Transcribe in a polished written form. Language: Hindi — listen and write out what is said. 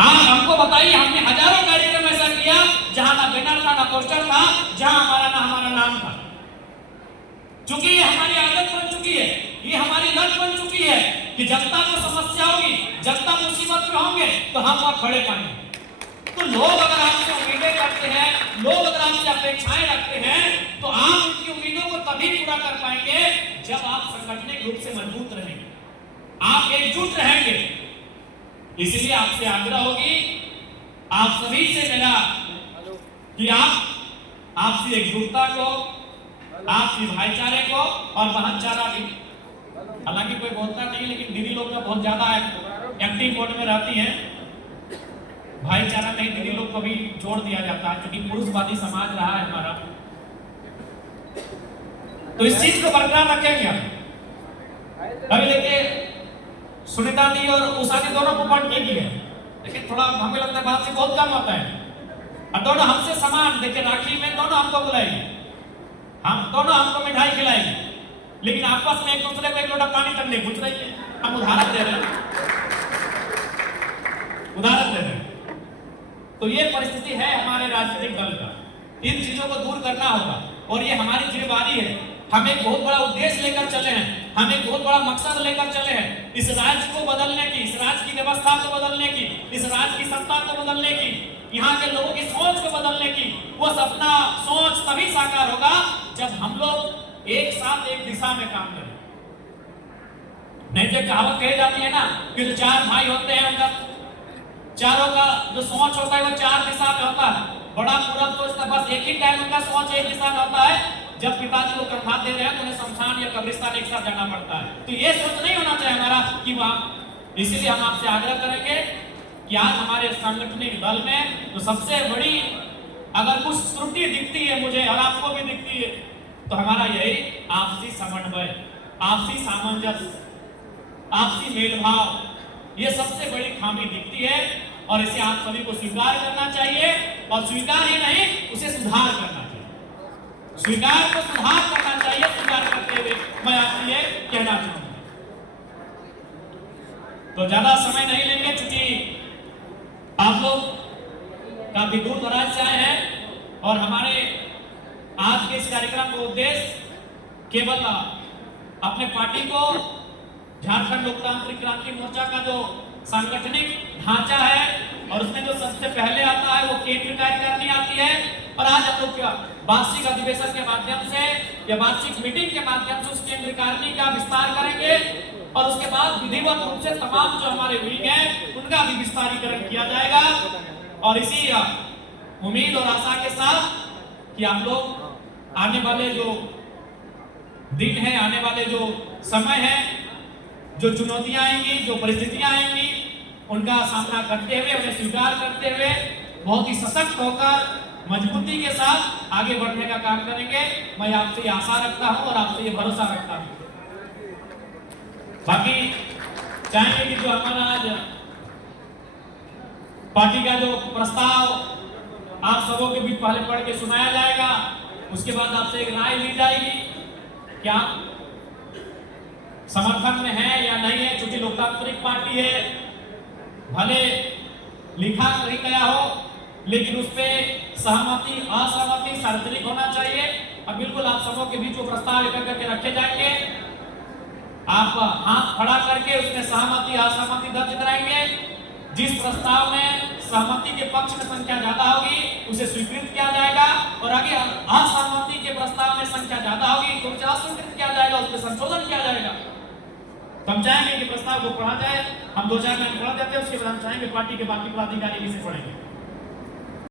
हाँ, हमको बताइए, हमने हजारों कार्यक्रम ऐसा किया जहां ना बैनर था, ना पोस्टर था, जहां हमारा नाम था। चूंकि ये हमारी आदत बन चुकी है, ये हमारी लत बन चुकी है कि जनता को समस्या होगी, जनता मुसीबत में होंगे तो हम वहां खड़े पाएंगे। तो लोग अगर आपसे उम्मीदें करते हैं, लोग अगर आपसे अपेक्षाएं रखते हैं, तो आप उनकी उम्मीदों को तभी पूरा कर पाएंगे जब आप संगठनिक रूप से मजबूत रहेंगे, आप एकजुट रहेंगे। इसलिए आपसे आग्रह होगी, आप सभी से मेरा कि आप आपसी एकजुटता को, आपसी भाईचारे को और भाईचारा भी, हालांकि कोई बोलता नहीं लेकिन दीदी लोग तो बहुत ज्यादा एक्टिव मोड में रहती हैं, भाईचारा नहीं दीदी लोग को भी जोड़ दिया जाता है क्योंकि पुरुषवादी समाज रहा है हमारा। तो इस चीज को बरकरार रखेंगे हम। अभी देखिए सुनीता दी और उषा ने दोनों को पढ़ के किए, लेकिन थोड़ा हमें लगता है बात से बहुत कम होता है। और दोनों हमसे समान, देखिए राखी में दोनों हमको बुलाएगी, हम दोनों हमको मिठाई खिलाएगी, लेकिन आपस में एक दूसरे को एक लोटा पानी तक नहीं पूछ रही है। हम उदाहरण दे रहे हैं, उदाहरण दे रहे हैं। तो ये परिस्थिति है हमारे राजनीतिक दल का, इन चीजों को दूर करना होगा और ये हमारी जिम्मेदारी है। हम एक बहुत बड़ा उद्देश्य लेकर चले हैं, हम एक बहुत बड़ा मकसद लेकर चले हैं, इस राज्य को बदलने की, इस राज्य की व्यवस्था को बदलने की, इस राज्य की सत्ता को बदलने की, यहाँ के लोगों की सोच को बदलने की। वो सपना सोच तभी साकार होगा जब हम लोग एक साथ एक दिशा में काम करें। नहीं तो कहावत कही जाती है ना कि जो चार भाई होते हैं उनका चारों का जो सोच होता है वो चार दिशा में होता है। बड़ा पूरा सोचता बस एक ही टाइम उनका सोच एक दिशा में होता है। जब पिताजी को कथा दे रहे हैं तो उन्हें शमशान या कब्रिस्तान एक साथ जाना पड़ता है। तो ये सोच नहीं होना चाहिए हमारा कि वह, इसलिए हम आपसे आग्रह करेंगे कि आज हमारे सांगठनिक दल में तो सबसे बड़ी अगर कुछ त्रुटि दिखती है मुझे और आपको भी दिखती है तो हमारा यही आपसी समन्वय, आपसी सामंजस्य, आपसी मेलभाव, ये सबसे बड़ी खामी दिखती है और इसे आप सभी को स्वीकार करना चाहिए और स्वीकार ही नहीं उसे सुधार करना चाहिए। स्वीकार को सुधार करना चाहिए। स्वीकार करते हुए मैं आपसे ये कहना चाहूंगा, तो ज्यादा समय नहीं लेंगे क्योंकि आप लोग काफी दूर दराज से आए हैं और हमारे आज के इस कार्यक्रम का उद्देश्य केवल अपने पार्टी को, झारखंड लोकतांत्रिक क्रांति मोर्चा का जो सांगठनिक ढांचा है और उसमें जो सबसे पहले आता है वो केंद्र कार्यकारिणी आती है और आज हम लोग वार्षिक अधिवेशन के माध्यम से या वार्षिक मीटिंग के माध्यम से उस केंद्र कार्यकारिणी का विस्तार करेंगे और उसके बाद विधिवत रूप से तमाम जो हमारे विंग है उनका भी विस्तारीकरण किया जाएगा। और इसी उम्मीद और आशा के साथ कि आप लोग आने वाले जो दिन है, आने वाले जो समय है, जो चुनौतियां आएंगी, जो परिस्थितियां आएंगी, उनका सामना करते हुए, उन्हें स्वीकार करते हुए बहुत ही सशक्त होकर मजबूती के साथ आगे बढ़ने का काम करेंगे। मैं आपसे आशा रखता हूं और आपसे ये भरोसा रखता हूं। बाकी चाहेंगे कि जो हमारा आज पार्टी का जो प्रस्ताव आप सबों के बीच पहले पढ़ के सुनाया जाएगा, उसके बाद आपसे एक राय ली जाएगी क्या समर्थन में है या नहीं है। क्योंकि लोकतांत्रिक पार्टी है, भले लिखा नहीं गया हो लेकिन उस पर सहमति असहमति सार्वजनिक होना चाहिए और बिल्कुल आप सबों के बीच वो प्रस्ताव लेकर करके रखे जाएंगे। आप हाथ खड़ा करके उसमें सहमति असहमति दर्ज कराएंगे। जिस प्रस्ताव में सहमति के पक्ष में संख्या ज्यादा होगी उसे स्वीकृत किया जाएगा और आगे असहमति के प्रस्ताव में संख्या ज्यादा होगी तो उसे अस्वीकृत किया जाएगा, उसमें संशोधन किया जाएगा। तो हम चाहेंगे कि प्रस्ताव को पढ़ा जाए, हम 2-4 लाइन पढ़ा देते हैं, उसके बाद हम चाहेंगे पार्टी के बाकी पदाधिकारी भी से पढ़ेंगे।